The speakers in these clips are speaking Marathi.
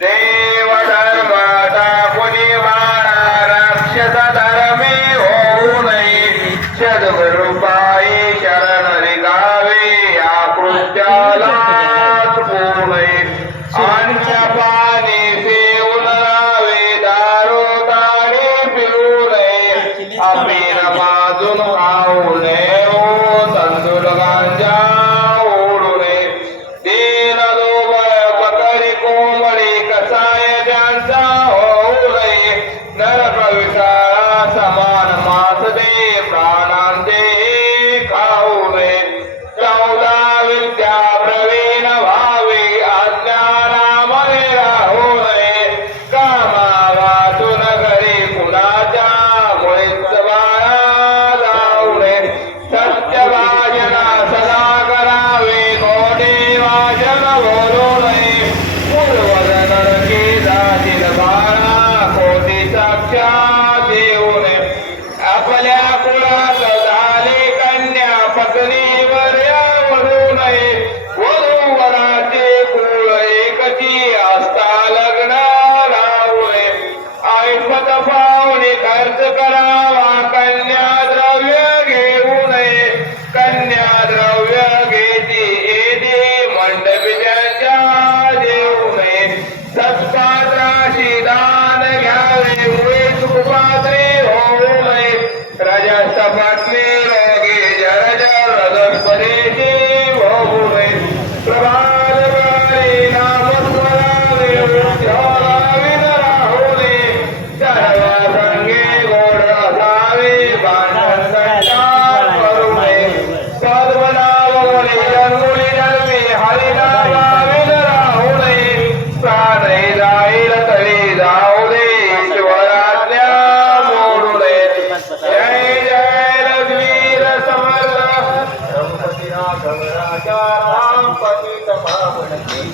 पु राक्षस धर मे ओन शदरुपाय शरणि लावे या कृष्ट पाणी से उदरावे दारोगारे पिलुन अपे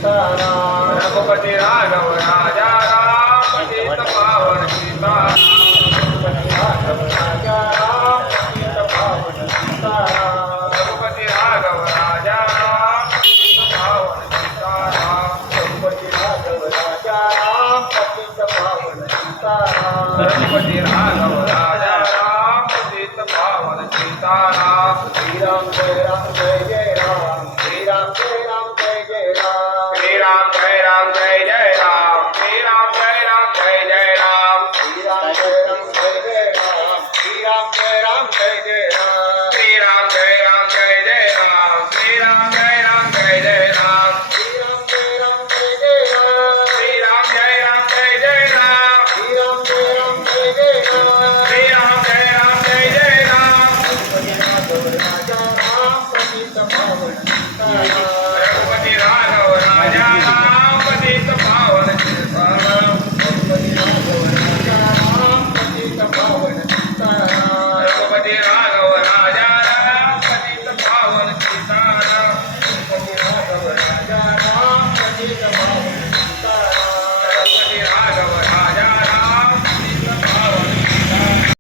Na compartilhada, Yeah.